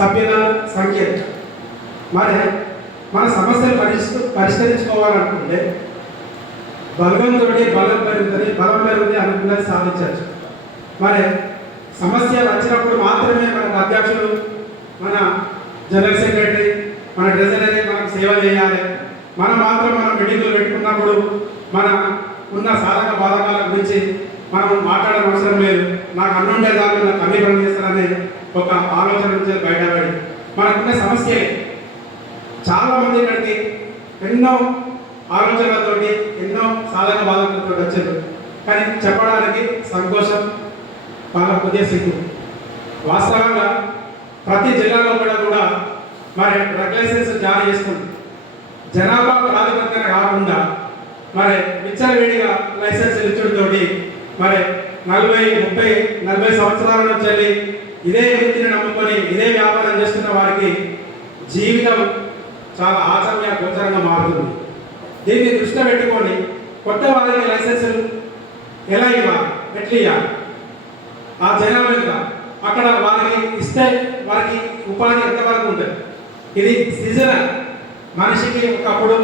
సభ్యుల సంఖ్య. మరి మన సమస్యలు పరిష్కరించుకోవాలనుకుంటే బలంతో బలం పెరుగుతుంది అనుకున్నది సాధించవచ్చు. మరి సమస్య వచ్చినప్పుడు మాత్రమే మనకు అధ్యక్షులు, మన జనరల్ సెక్రటరీ, మన ట్రెజరీ మనకు సేవ చేయాలి. మనం మీటింగులు పెట్టుకున్నప్పుడు మన ఉన్న సాధక బాధకాల గురించి మనం మాట్లాడడం అవసరం లేదు. నాకు అన్నుండే దాన్ని నాకు అన్ని పని చేస్తారనే ఒక ఆలోచన నుంచి బయటపడి మనకున్న సమస్యలే చాలామంది ఇక్కడికి ఎన్నో ఆలోచనలతోటి ఎన్నో సాధక బాధలతో వచ్చారు. కానీ చెప్పడానికి సంతోషం, వాళ్ళ కొద్దిగా సిగ్గు. వాస్తవంగా ప్రతి జిల్లాలో కూడా మరి డ్రగ్ లైసెన్స్ జారీ చేస్తుంది. జనాభా ప్రాతిపదికన కాకుండా మరి విచ్చలవిడిగా లైసెన్స్ ఇచ్చుడితోటి మరి 40 సంవత్సరాల నుంచి వెళ్ళి ఇదే వృత్తిని నమ్ముకొని ఇదే వ్యాపారం చేస్తున్న వారికి జీవితం చాలా ఆచమ్య గోచరంగా మారుతుంది. దీన్ని దృష్టిలో పెట్టుకొని కొత్త వారికి లైసెన్సులు ఎలా ఇవ్వాలి, ఎట్లా ఇవ్వాలి, ఆ జనాభా ఎంత అక్కడ వారికి ఇస్తే వారికి ఉపాధి ఎంతవరకు ఉంటుంది. ఇది సీజనల్. మనిషికి ఒకప్పుడు